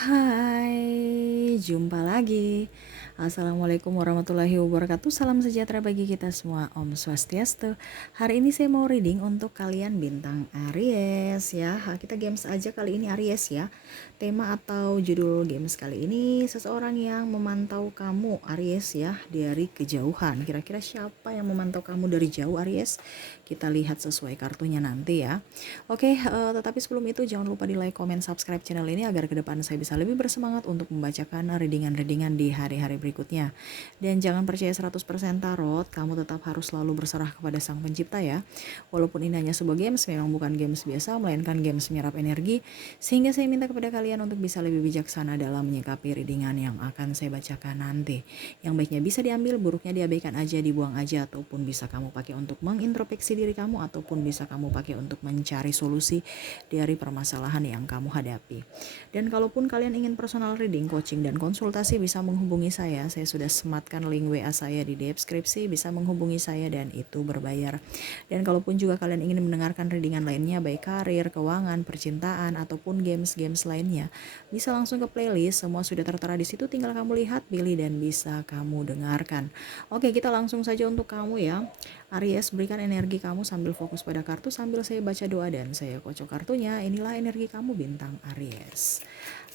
Hai, jumpa lagi. Assalamualaikum warahmatullahi wabarakatuh. Salam sejahtera bagi kita semua. Om Swastiastu. Hari ini saya mau reading untuk kalian bintang Aries ya. Kita games aja kali ini Aries ya. Tema atau judul games kali ini seseorang yang memantau kamu Aries ya dari kejauhan. Kira-kira siapa yang memantau kamu dari jauh Aries? Kita lihat sesuai kartunya nanti ya. Oke, tetapi sebelum itu jangan lupa di like, comment, subscribe channel ini agar ke depan saya bisa lebih bersemangat untuk membacakan readingan-readingan di hari-hari berikutnya. Dan jangan percaya 100% tarot, kamu tetap harus selalu berserah kepada Sang Pencipta ya. Walaupun ini hanya sebuah games, memang bukan games biasa, melainkan games menyerap energi, sehingga saya minta kepada kalian untuk bisa lebih bijaksana dalam menyikapi readingan yang akan saya bacakan nanti. Yang baiknya bisa diambil, buruknya diabaikan aja, dibuang aja, ataupun bisa kamu pakai untuk mengintrospeksi diri kamu, ataupun bisa kamu pakai untuk mencari solusi dari permasalahan yang kamu hadapi. Dan kalaupun kalian ingin personal reading, coaching, dan konsultasi bisa menghubungi saya. Saya sudah sematkan link WA saya di deskripsi, bisa menghubungi saya dan itu berbayar. Dan kalaupun juga kalian ingin mendengarkan readingan lainnya, baik karir, keuangan, percintaan, ataupun games-games lainnya, bisa langsung ke playlist, semua sudah tertera di situ, tinggal kamu lihat, pilih, dan bisa kamu dengarkan. Oke, kita langsung saja untuk kamu ya. Aries, berikan energi kamu sambil fokus pada kartu sambil saya baca doa dan saya kocok kartunya. Inilah energi kamu bintang Aries.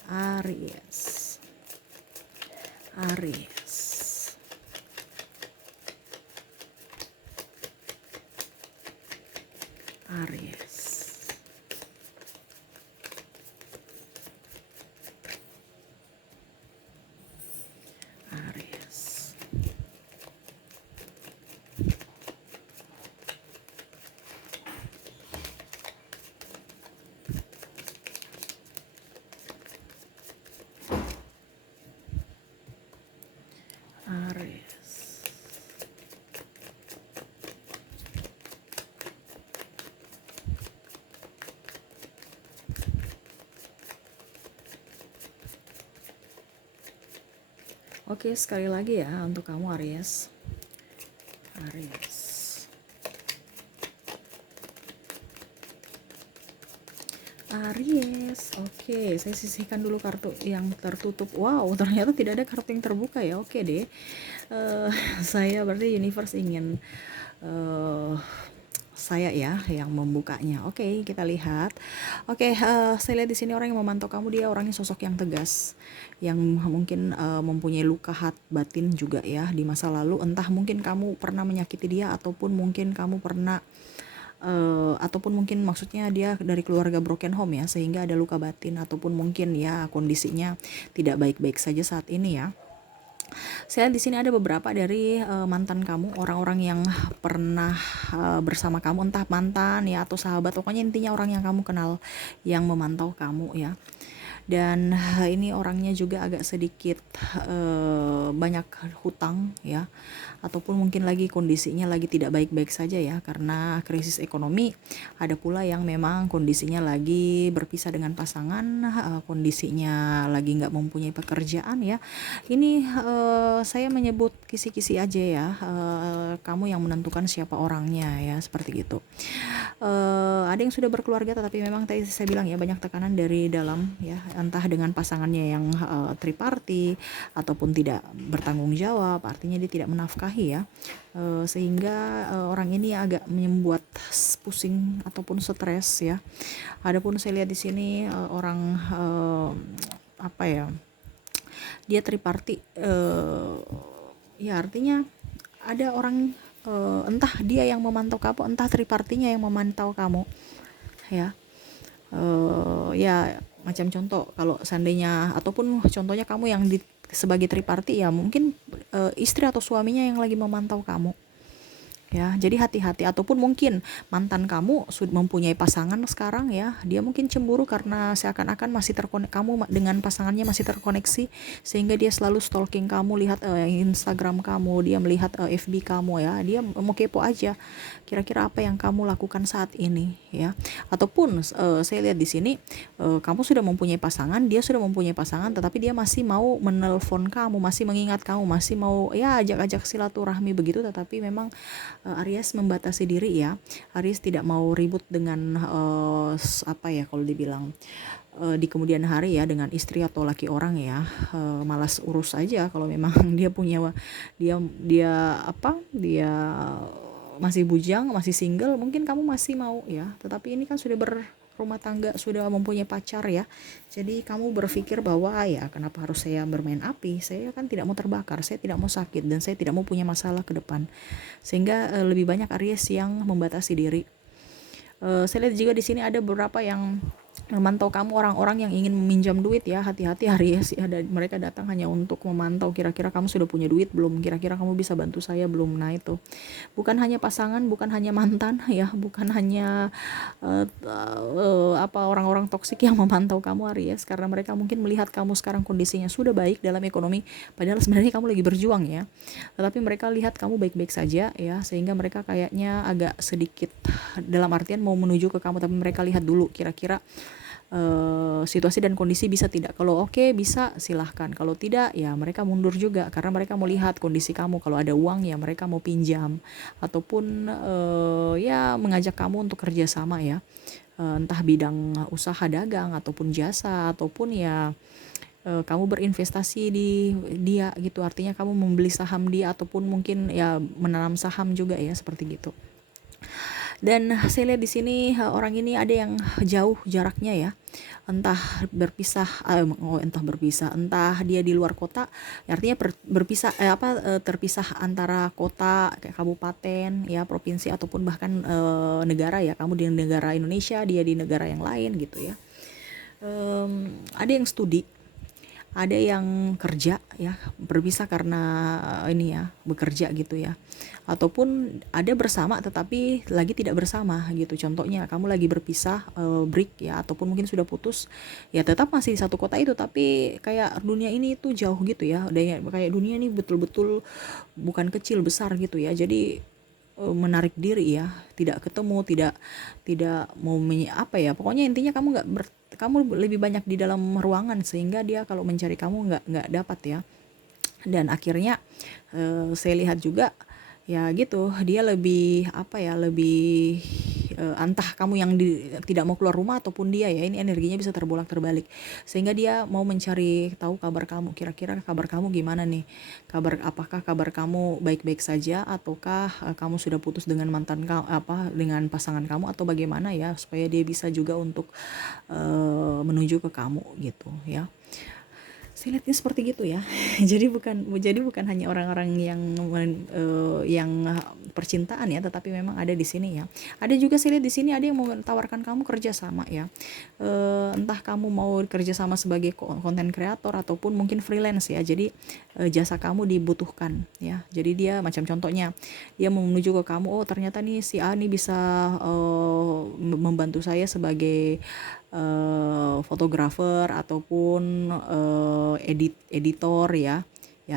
Aries. Aries. Aries. Aries. Aries. Oke, sekali lagi ya untuk kamu Aries. Aries. Aries, oke, saya sisihkan dulu kartu yang tertutup. Wow, ternyata tidak ada kartu yang terbuka ya. Oke deh, uh, saya berarti universe ingin saya ya yang membukanya. Oke, kita lihat. Oke, saya lihat di sini orang yang memantau kamu, dia orangnya sosok yang tegas, yang mungkin mempunyai luka batin juga ya di masa lalu. Entah mungkin kamu pernah menyakiti dia, ataupun mungkin kamu pernah ataupun mungkin maksudnya dia dari keluarga broken home ya, sehingga ada luka batin, ataupun mungkin ya kondisinya tidak baik-baik saja saat ini ya. Saya di sini ada beberapa dari mantan kamu, orang-orang yang pernah bersama kamu, entah mantan ya atau sahabat, pokoknya intinya orang yang kamu kenal yang memantau kamu ya. Dan ini orangnya juga agak sedikit banyak hutang ya, ataupun mungkin lagi kondisinya lagi tidak baik-baik saja ya karena krisis ekonomi. Ada pula yang memang kondisinya lagi berpisah dengan pasangan, kondisinya lagi nggak mempunyai pekerjaan ya. Ini saya menyebut kisi-kisi aja ya, kamu yang menentukan siapa orangnya ya, seperti gitu. Ada yang sudah berkeluarga, tetapi memang tadi saya bilang ya banyak tekanan dari dalam ya, entah dengan pasangannya yang triparty ataupun tidak bertanggung jawab, artinya dia tidak menafkahi ya, sehingga orang ini agak membuat pusing ataupun stres ya. Adapun saya lihat di sini orang apa ya, dia triparty, ya artinya ada orang, entah dia yang memantau kamu, entah tripartinya yang memantau kamu ya. Ya macam contoh, kalau seandainya ataupun contohnya kamu yang sebagai triparty ya, mungkin istri atau suaminya yang lagi memantau kamu ya. Jadi hati-hati, ataupun mungkin mantan kamu sudah mempunyai pasangan sekarang ya, dia mungkin cemburu karena seakan-akan masih terkonek, kamu dengan pasangannya masih terkoneksi, sehingga dia selalu stalking kamu, lihat Instagram kamu, dia melihat FB kamu ya, dia mau kepo aja kira-kira apa yang kamu lakukan saat ini ya. Ataupun saya lihat di sini kamu sudah mempunyai pasangan, dia sudah mempunyai pasangan, tetapi dia masih mau menelpon kamu, masih mengingat kamu, masih mau ya ajak-ajak silaturahmi begitu, tetapi memang Aries membatasi diri ya. Aries tidak mau ribut dengan apa ya kalau dibilang di kemudian hari ya dengan istri atau laki orang ya, malas urus aja kalau memang dia dia masih bujang, masih single, mungkin kamu masih mau ya. Tetapi ini kan sudah berumah tangga, sudah mempunyai pacar ya. Jadi kamu berpikir bahwa ya kenapa harus saya bermain api? Saya kan tidak mau terbakar, saya tidak mau sakit, dan saya tidak mau punya masalah ke depan. Sehingga lebih banyak Aries yang membatasi diri. Saya lihat juga di sini ada beberapa yang memantau kamu, orang-orang yang ingin meminjam duit ya. Hati-hati Aries ya, mereka datang hanya untuk memantau kira-kira kamu sudah punya duit belum, kira-kira kamu bisa bantu saya belum. Nah itu bukan hanya pasangan, bukan hanya mantan ya, bukan hanya orang-orang toksik yang memantau kamu Aries, karena mereka mungkin melihat kamu sekarang kondisinya sudah baik dalam ekonomi, padahal sebenarnya kamu lagi berjuang ya. Tetapi mereka lihat kamu baik-baik saja ya, sehingga mereka kayaknya agak sedikit dalam artian mau menuju ke kamu, tapi mereka lihat dulu kira-kira situasi dan kondisi bisa tidak. Kalau oke, bisa, silahkan. Kalau tidak ya mereka mundur juga, karena mereka mau lihat kondisi kamu. Kalau ada uang ya mereka mau pinjam, ataupun ya mengajak kamu untuk kerjasama ya, entah bidang usaha dagang ataupun jasa, ataupun ya kamu berinvestasi di dia gitu. Artinya kamu membeli saham dia, ataupun mungkin ya menanam saham juga ya, seperti gitu. Dan saya lihat di sini orang ini ada yang jauh jaraknya ya, entah berpisah, entah dia di luar kota, artinya berpisah terpisah antara kota kayak kabupaten ya, provinsi, ataupun bahkan negara ya. Kamu di negara Indonesia, dia di negara yang lain gitu ya. Ada yang studi, ada yang kerja ya, berpisah karena ini ya, bekerja gitu ya, ataupun ada bersama tetapi lagi tidak bersama gitu. Contohnya kamu lagi berpisah, break ya, ataupun mungkin sudah putus ya, tetap masih di satu kota itu, tapi kayak dunia ini tuh jauh gitu ya, kayak dunia ini betul-betul bukan kecil, besar gitu ya. Jadi menarik diri ya, tidak ketemu, tidak mau pokoknya intinya kamu lebih banyak di dalam ruangan, sehingga dia kalau mencari kamu nggak dapat ya. Dan akhirnya saya lihat juga ya gitu, dia lebih lebih entah kamu yang tidak mau keluar rumah, ataupun dia ya, ini energinya bisa terbolak terbalik, sehingga dia mau mencari tahu kabar kamu, kira-kira kabar kamu gimana nih, apakah kabar kamu baik-baik saja, ataukah kamu sudah putus dengan mantan kamu, dengan pasangan kamu, atau bagaimana ya, supaya dia bisa juga untuk menuju ke kamu gitu ya. Saya lihatnya seperti gitu ya. Jadi bukan hanya orang-orang yang percintaan ya, tetapi memang ada di sini ya. Ada juga saya lihat di sini ada yang mau menawarkan kamu kerja sama ya. Entah kamu mau kerja sama sebagai konten kreator, ataupun mungkin freelance ya. Jadi jasa kamu dibutuhkan ya. Jadi dia macam contohnya, dia mau menuju ke kamu, oh ternyata nih si A nih bisa membantu saya sebagai fotografer, ataupun editor ya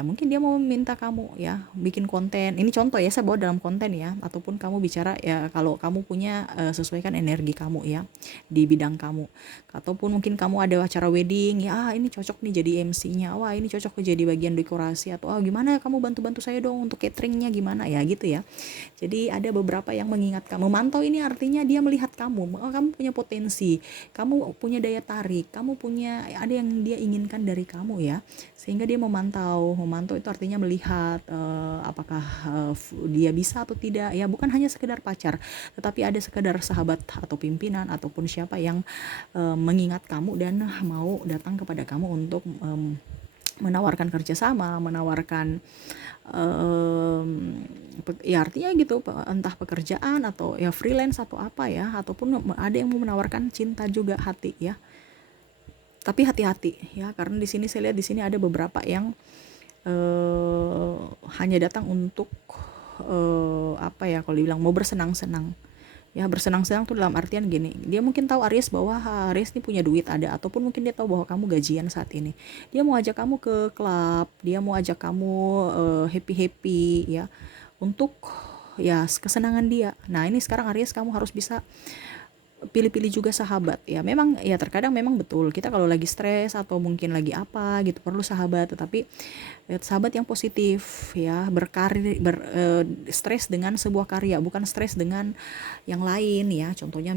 mungkin dia mau minta kamu ya bikin konten. Ini contoh ya, saya bawa dalam konten ya, ataupun kamu bicara ya, kalau kamu punya sesuaikan energi kamu ya di bidang kamu. Ataupun mungkin kamu ada acara wedding ya, ini cocok nih jadi MC-nya, wah ini cocok jadi bagian dekorasi, atau gimana kamu bantu-bantu saya dong untuk cateringnya gimana ya gitu ya. Jadi ada beberapa yang mengingatkan, memantau ini artinya dia melihat kamu, kamu punya potensi, kamu punya daya tarik, kamu punya ada yang dia inginkan dari kamu ya, sehingga dia memantau itu artinya melihat apakah dia bisa atau tidak ya, bukan hanya sekedar pacar, tetapi ada sekedar sahabat atau pimpinan, ataupun siapa yang mengingat kamu dan mau datang kepada kamu untuk menawarkan kerjasama, menawarkan ya artinya gitu, entah pekerjaan atau ya freelance atau apa ya, ataupun ada yang mau menawarkan cinta juga, hati ya. Tapi hati-hati ya, karena di sini saya lihat di sini ada beberapa yang hanya datang untuk kalau dibilang mau bersenang-senang. Ya bersenang-senang tuh dalam artian gini, dia mungkin tahu Aries bahwa Aries ini punya duit ada, ataupun mungkin dia tahu bahwa kamu gajian saat ini. Dia mau ajak kamu ke klub, dia mau ajak kamu happy-happy ya, untuk ya kesenangan dia. Nah ini sekarang Aries kamu harus bisa pilih-pilih juga sahabat ya. Memang ya terkadang memang betul kita kalau lagi stres atau mungkin lagi apa gitu perlu sahabat, tetapi sahabat yang positif ya, stres dengan sebuah karya, bukan stres dengan yang lain ya. Contohnya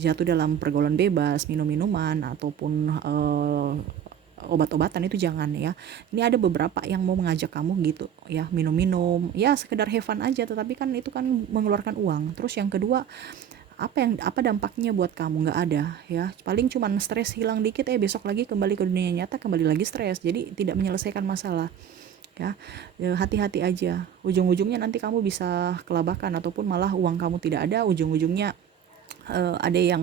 jatuh dalam pergaulan bebas, minum-minuman ataupun obat-obatan, itu jangan ya. Ini ada beberapa yang mau mengajak kamu gitu ya, minum-minum ya sekedar have fun aja, tetapi kan itu kan mengeluarkan uang. Terus yang kedua, apa dampaknya buat kamu? Nggak ada ya, paling cuman stres hilang dikit, besok lagi kembali ke dunia nyata, kembali lagi stres, jadi tidak menyelesaikan masalah ya. Hati-hati aja, ujung-ujungnya nanti kamu bisa kelabakan ataupun malah uang kamu tidak ada, ujung-ujungnya ada yang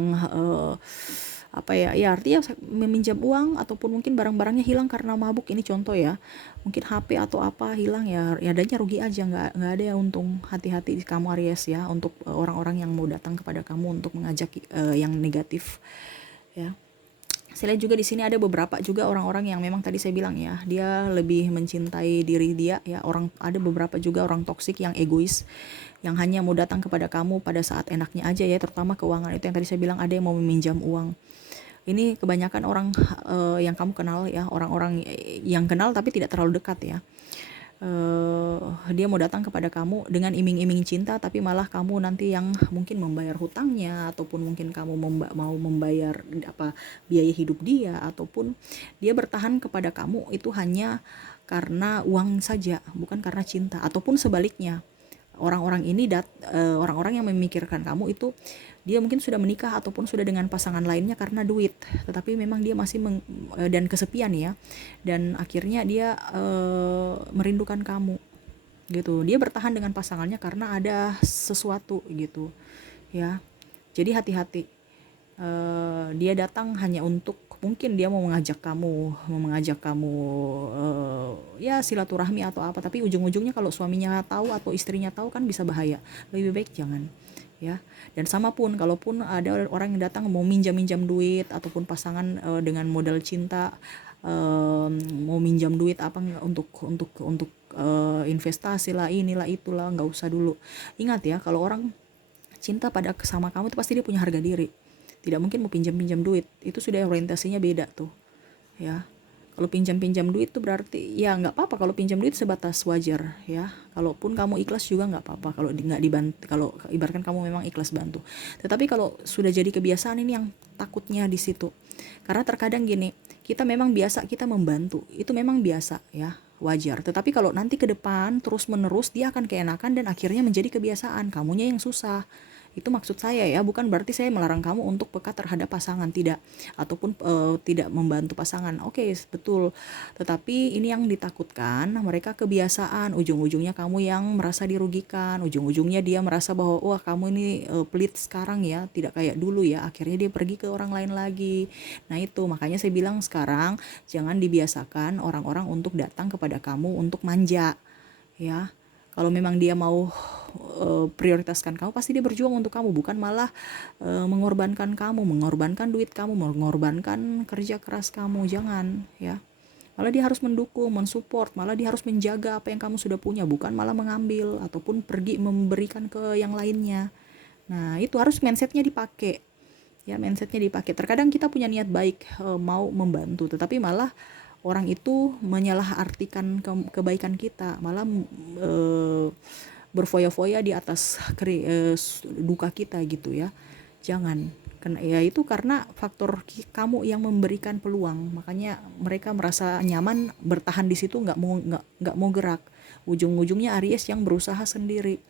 apa ya, ya artinya meminjam uang ataupun mungkin barang-barangnya hilang karena mabuk, ini contoh ya, mungkin HP atau apa hilang ya, ya adanya rugi aja, nggak ada ya untung. Hati-hati kamu Aries ya, untuk orang-orang yang mau datang kepada kamu untuk mengajak yang negatif ya. Saya lihat juga di sini ada beberapa juga orang-orang yang memang tadi saya bilang ya, dia lebih mencintai diri dia ya. Ada beberapa juga orang toksik yang egois, yang hanya mau datang kepada kamu pada saat enaknya aja ya, terutama keuangan. Itu yang tadi saya bilang, ada yang mau meminjam uang. Ini kebanyakan orang yang kamu kenal ya, orang-orang yang kenal tapi tidak terlalu dekat ya. Dia mau datang kepada kamu dengan iming-iming cinta, tapi malah kamu nanti yang mungkin membayar hutangnya, ataupun mungkin kamu mau membayar biaya hidup dia, ataupun dia bertahan kepada kamu itu hanya karena uang saja, bukan karena cinta. Ataupun sebaliknya, orang-orang yang memikirkan kamu itu dia mungkin sudah menikah ataupun sudah dengan pasangan lainnya karena duit, tetapi memang dia masih dan kesepian ya, dan akhirnya dia merindukan kamu gitu. Dia bertahan dengan pasangannya karena ada sesuatu gitu ya. Jadi hati-hati. Dia datang hanya untuk, mungkin dia mau mengajak kamu ya silaturahmi atau apa, tapi ujung-ujungnya kalau suaminya tahu atau istrinya tahu kan bisa bahaya. Lebih baik jangan ya. Dan sama pun, kalaupun ada orang yang datang mau minjam duit ataupun pasangan dengan modal cinta, mau minjam duit apa untuk investasi lah, inilah itulah, nggak usah dulu. Ingat ya, kalau orang cinta sama kamu itu pasti dia punya harga diri, tidak mungkin mau pinjam duit. Itu sudah orientasinya beda tuh ya. Kalau pinjam duit tuh berarti ya nggak apa-apa, kalau pinjam duit sebatas wajar ya. Kalaupun kamu ikhlas juga nggak apa-apa kalau nggak dibantu, kalau ibaratkan kamu memang ikhlas bantu. Tetapi kalau sudah jadi kebiasaan, ini yang takutnya di situ. Karena terkadang gini, kita memang biasa kita membantu, itu memang biasa ya, wajar. Tetapi kalau nanti ke depan terus menerus, dia akan keenakan dan akhirnya menjadi kebiasaan, kamunya yang susah. Itu maksud saya ya, bukan berarti saya melarang kamu untuk peka terhadap pasangan, tidak, ataupun tidak membantu pasangan. Oke, betul. Tetapi ini yang ditakutkan, mereka kebiasaan, ujung-ujungnya kamu yang merasa dirugikan, ujung-ujungnya dia merasa bahwa wah kamu ini pelit sekarang ya, tidak kayak dulu ya. Akhirnya dia pergi ke orang lain lagi. Nah itu makanya saya bilang sekarang jangan dibiasakan orang-orang untuk datang kepada kamu untuk manja ya. Kalau memang dia mau prioritaskan kamu, pasti dia berjuang untuk kamu, bukan malah mengorbankan duit kamu, mengorbankan kerja keras kamu. Jangan ya. Malah dia harus mendukung, mensupport, malah dia harus menjaga apa yang kamu sudah punya, bukan malah mengambil ataupun pergi memberikan ke yang lainnya. Nah itu harus mindsetnya dipakai ya, Terkadang kita punya niat baik, mau membantu, tetapi malah orang itu menyalahartikan kebaikan kita, malah berfoya-foya di atas duka kita gitu ya. Jangan, ya itu karena faktor kamu yang memberikan peluang, makanya mereka merasa nyaman bertahan di situ, nggak mau gerak. Ujung-ujungnya Aries yang berusaha sendiri.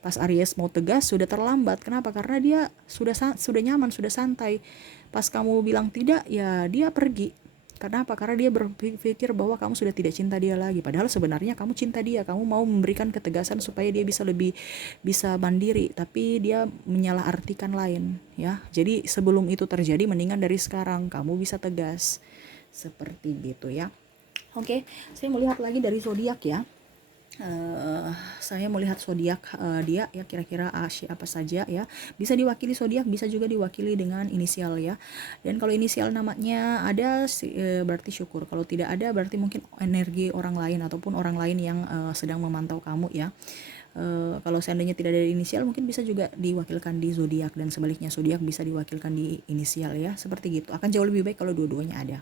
Pas Aries mau tegas sudah terlambat. Kenapa? Karena dia sudah nyaman, sudah santai. Pas kamu bilang tidak, ya dia pergi. Kenapa? Karena dia berpikir bahwa kamu sudah tidak cinta dia lagi. Padahal sebenarnya kamu cinta dia. Kamu mau memberikan ketegasan supaya dia bisa mandiri. Tapi dia menyalahartikan lain ya. Jadi sebelum itu terjadi, mendingan dari sekarang kamu bisa tegas. Seperti gitu ya. Oke, saya melihat lagi dari zodiak ya. Saya melihat zodiak dia ya, kira-kira apa saja ya. Bisa diwakili zodiak, bisa juga diwakili dengan inisial ya. Dan kalau inisial namanya ada berarti syukur. Kalau tidak ada berarti mungkin energi orang lain ataupun orang lain yang sedang memantau kamu ya. Kalau seandainya tidak ada inisial mungkin bisa juga diwakilkan di zodiak, dan sebaliknya zodiak bisa diwakilkan di inisial ya, seperti gitu. Akan jauh lebih baik kalau dua-duanya ada.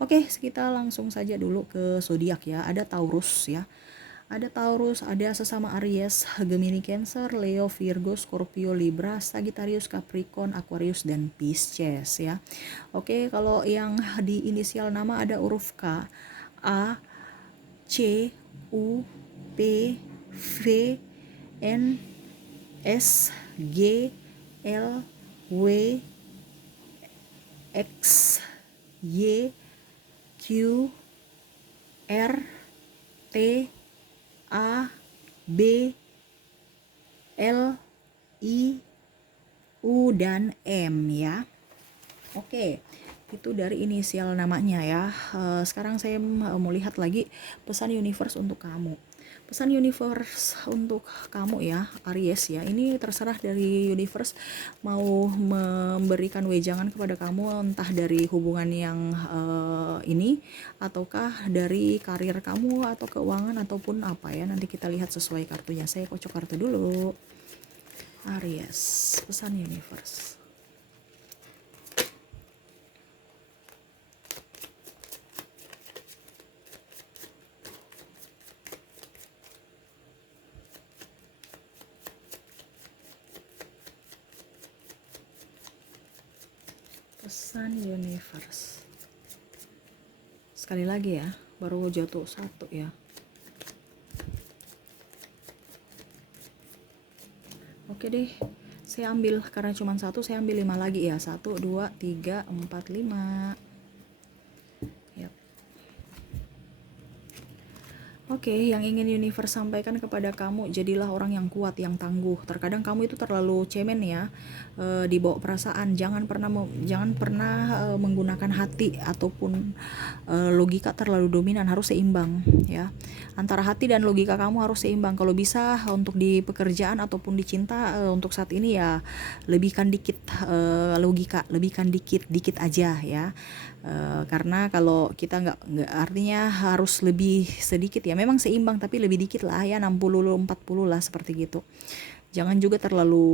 Oke, kita langsung saja dulu ke zodiak ya. Ada Taurus ya. Ada Taurus, ada sesama Aries, Gemini, Cancer, Leo, Virgo, Scorpio, Libra, Sagittarius, Capricorn, Aquarius, dan Pisces ya. Oke, kalau yang di inisial nama ada huruf K, A, C, U, P, V, N, S, G, L, W, X, Y, Q, R, T, A, B, L, I, U, dan M ya. Oke, itu dari inisial namanya ya. Sekarang saya mau lihat lagi pesan universe untuk kamu. Pesan universe untuk kamu ya, Aries ya. Ini terserah dari universe mau memberikan wejangan kepada kamu, entah dari hubungan yang ini, ataukah dari karir kamu atau keuangan ataupun apa ya. Nanti kita lihat sesuai kartunya. Saya kocok kartu dulu. Aries, pesan universe. Pesan universe. Sekali lagi ya, baru jatuh satu ya. Oke deh, saya ambil, karena cuma satu saya ambil 5 lagi ya. 1, 2, 3, 4, 5. Yap. Oke, yang ingin universe sampaikan kepada kamu, jadilah orang yang kuat, yang tangguh. Terkadang kamu itu terlalu cemen ya, dibawa perasaan. Jangan pernah menggunakan hati ataupun logika terlalu dominan. Harus seimbang ya. Antara hati dan logika kamu harus seimbang. Kalau bisa untuk di pekerjaan ataupun di cinta, untuk saat ini ya lebihkan dikit logika, lebihkan dikit aja ya. Karena kalau kita nggak artinya harus lebih sedikit ya, memang seimbang tapi lebih dikit lah ya, 60-40 lah seperti gitu. Jangan juga terlalu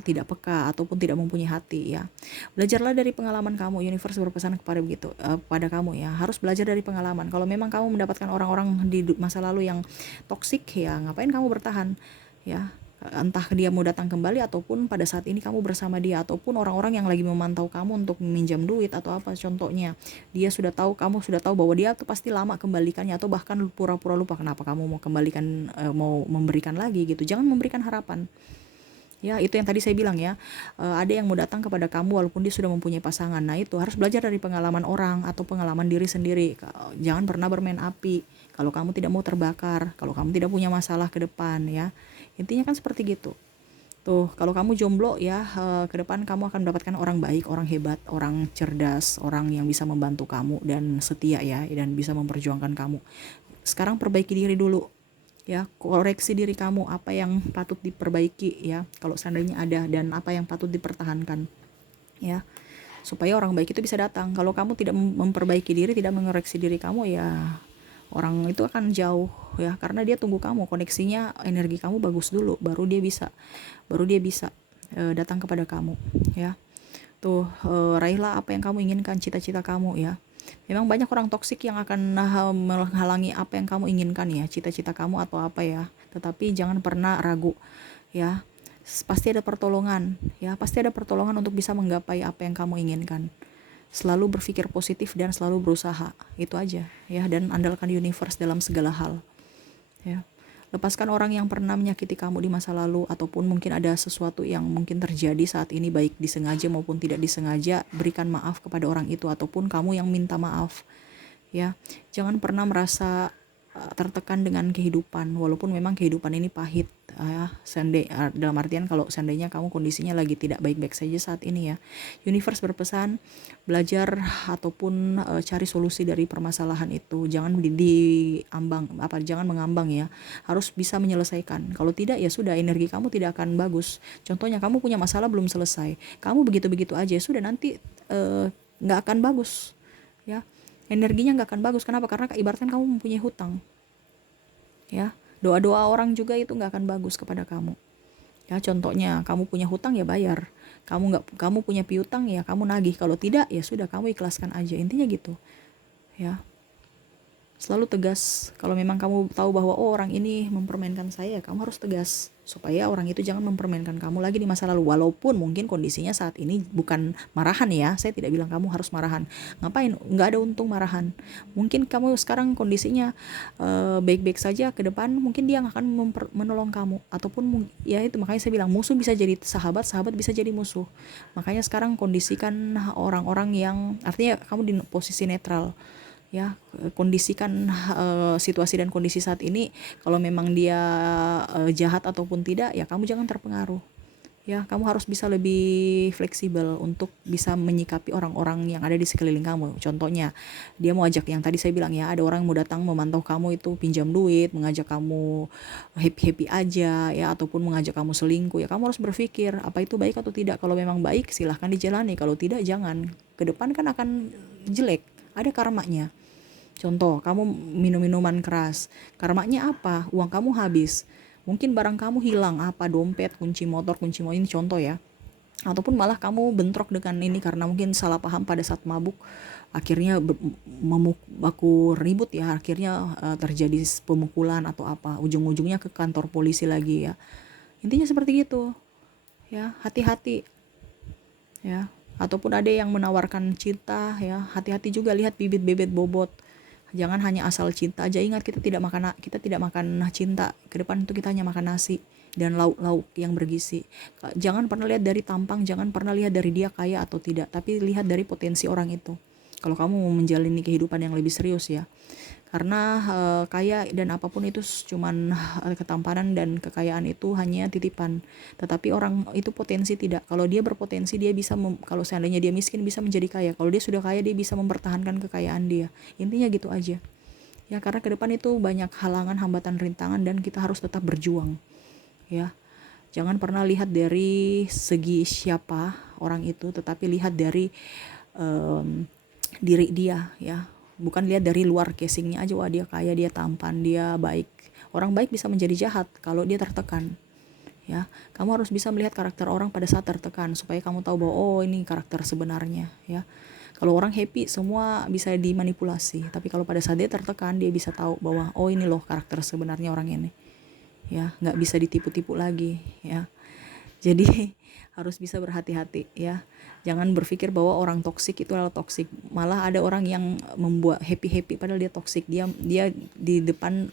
tidak peka ataupun tidak mempunyai hati ya. Belajarlah dari pengalaman kamu. Universe berpesan kepada begitu, pada kamu ya, harus belajar dari pengalaman. Kalau memang kamu mendapatkan orang-orang di masa lalu yang toksik ya, ngapain kamu bertahan ya. Entah dia mau datang kembali ataupun pada saat ini kamu bersama dia, ataupun orang-orang yang lagi memantau kamu untuk meminjam duit atau apa contohnya. Dia sudah tahu, kamu sudah tahu bahwa dia tuh pasti lama kembalikannya, atau bahkan pura-pura lupa. Kenapa kamu mau kembalikan, mau memberikan lagi gitu. Jangan memberikan harapan. Ya, itu yang tadi saya bilang ya, ada yang mau datang kepada kamu walaupun dia sudah mempunyai pasangan. Nah, itu harus belajar dari pengalaman orang atau pengalaman diri sendiri. Jangan pernah bermain api kalau kamu tidak mau terbakar, kalau kamu tidak punya masalah ke depan ya. Intinya kan seperti gitu. Tuh, kalau kamu jomblo ya, ke depan kamu akan mendapatkan orang baik, orang hebat, orang cerdas, orang yang bisa membantu kamu dan setia ya, dan bisa memperjuangkan kamu. Sekarang perbaiki diri dulu ya, koreksi diri kamu, apa yang patut diperbaiki ya, kalau seandainya ada, dan apa yang patut dipertahankan ya, supaya orang baik itu bisa datang. Kalau kamu tidak memperbaiki diri, tidak mengoreksi diri kamu ya, orang itu akan jauh ya, karena dia tunggu kamu, koneksinya, energi kamu bagus dulu, baru dia bisa datang kepada kamu ya. Tuh, raihlah apa yang kamu inginkan, cita-cita kamu ya. Memang banyak orang toksik yang akan menghalangi apa yang kamu inginkan ya, cita-cita kamu atau apa ya. Tetapi jangan pernah ragu ya. Pasti ada pertolongan ya, pasti ada pertolongan untuk bisa menggapai apa yang kamu inginkan. Selalu berpikir positif dan selalu berusaha. Itu aja ya, dan andalkan universe dalam segala hal ya. Lepaskan orang yang pernah menyakiti kamu di masa lalu, ataupun mungkin ada sesuatu yang mungkin terjadi saat ini, baik disengaja maupun tidak disengaja. Berikan maaf kepada orang itu, ataupun kamu yang minta maaf ya. Jangan pernah merasa tertekan dengan kehidupan, walaupun memang kehidupan ini pahit ya. Dalam artian kalau seandainya kamu kondisinya lagi tidak baik-baik saja saat ini ya, universe berpesan belajar ataupun cari solusi dari permasalahan itu. Jangan jangan mengambang ya, harus bisa menyelesaikan. Kalau tidak ya sudah, energi kamu tidak akan bagus. Contohnya kamu punya masalah belum selesai, kamu begitu-begitu aja, sudah nanti nggak akan bagus ya, energinya nggak akan bagus. Kenapa? Karena ibaratkan kamu mempunyai hutang ya, Doa-doa orang juga itu nggak akan bagus kepada kamu. Ya, contohnya kamu punya hutang ya bayar. Kamu punya piutang ya kamu nagih. Kalau tidak ya sudah kamu ikhlaskan aja. Intinya gitu. Ya, selalu tegas. Kalau memang kamu tahu bahwa oh orang ini mempermainkan saya, kamu harus tegas supaya orang itu jangan mempermainkan kamu lagi di masa lalu. Walaupun mungkin kondisinya saat ini bukan marahan ya, saya tidak bilang kamu harus marahan. Ngapain? Nggak ada untung marahan. Mungkin kamu sekarang kondisinya baik-baik saja, ke depan mungkin dia akan menolong kamu. Ataupun ya itu makanya saya bilang musuh bisa jadi sahabat, sahabat bisa jadi musuh. Makanya sekarang kondisikan orang-orang yang artinya kamu di posisi netral. Ya, kondisikan situasi dan kondisi saat ini. Kalau memang dia jahat ataupun tidak ya kamu jangan terpengaruh. Ya, kamu harus bisa lebih fleksibel untuk bisa menyikapi orang-orang yang ada di sekeliling kamu. Contohnya, dia mau ajak yang tadi saya bilang ya, ada orang yang mau datang memantau kamu itu pinjam duit, mengajak kamu happy-happy aja ya, ataupun mengajak kamu selingkuh ya, kamu harus berpikir apa itu baik atau tidak. Kalau memang baik silahkan dijalani, kalau tidak jangan. Ke depan kan akan jelek, ada karmanya. Contoh, kamu minum minuman keras. Karmanya apa? Uang kamu habis. Mungkin barang kamu hilang, apa dompet, kunci motor, ini contoh ya. Ataupun malah kamu bentrok dengan ini karena mungkin salah paham pada saat mabuk. Akhirnya baku ribut ya, akhirnya terjadi pemukulan atau apa. Ujung-ujungnya ke kantor polisi lagi ya. Intinya seperti gitu. Ya, hati-hati ya. Ataupun ada yang menawarkan cinta ya, hati-hati juga, lihat bibit-bibit bobot. Jangan hanya asal cinta aja. Ingat kita tidak makan cinta. Ke depan itu kita hanya makan nasi dan lauk-lauk yang bergizi. Jangan pernah lihat dari tampang, jangan pernah lihat dari dia kaya atau tidak, tapi lihat dari potensi orang itu. Kalau kamu mau menjalani kehidupan yang lebih serius ya. Karena kaya dan apapun itu cuman ketampanan dan kekayaan itu hanya titipan. Tetapi orang itu potensi tidak. Kalau dia berpotensi dia bisa kalau seandainya dia miskin bisa menjadi kaya. Kalau dia sudah kaya dia bisa mempertahankan kekayaan dia. Intinya gitu aja. Ya, karena ke depan itu banyak halangan, hambatan, rintangan dan kita harus tetap berjuang. Ya. Jangan pernah lihat dari segi siapa orang itu, tetapi lihat dari diri dia ya. Bukan lihat dari luar casingnya aja, wah dia kaya, dia tampan, dia baik. Orang baik bisa menjadi jahat kalau dia tertekan. Ya, kamu harus bisa melihat karakter orang pada saat tertekan supaya kamu tahu bahwa oh ini karakter sebenarnya ya. Kalau orang happy semua bisa dimanipulasi, tapi kalau pada saat dia tertekan dia bisa tahu bahwa oh ini loh karakter sebenarnya orang ini. Ya, nggak bisa ditipu-tipu lagi ya. Jadi harus bisa berhati-hati ya. Jangan berpikir bahwa orang toksik itu adalah toksik. Malah ada orang yang membuat happy-happy padahal dia toksik. Dia di depan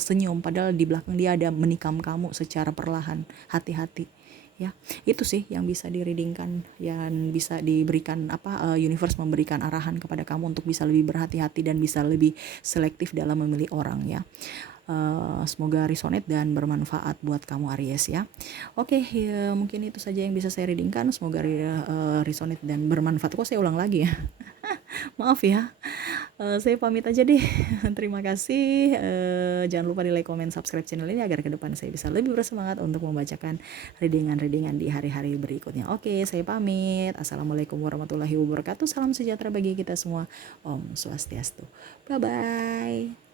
senyum padahal di belakang dia ada menikam kamu secara perlahan. Hati-hati ya. Itu sih yang bisa direadingkan, yang bisa diberikan universe memberikan arahan kepada kamu untuk bisa lebih berhati-hati dan bisa lebih selektif dalam memilih orang ya. Semoga resonate dan bermanfaat buat kamu Aries ya. Oke, ya, mungkin itu saja yang bisa saya readingkan. Semoga resonate dan bermanfaat. Kok saya ulang lagi ya? Maaf ya. Saya pamit aja deh. Terima kasih. Jangan lupa di like, comment, subscribe channel ini agar ke depan saya bisa lebih bersemangat untuk membacakan readingan-readingan di hari-hari berikutnya. Oke, saya pamit. Assalamualaikum warahmatullahi wabarakatuh. Salam sejahtera bagi kita semua. Om Swastiastu. Bye-bye.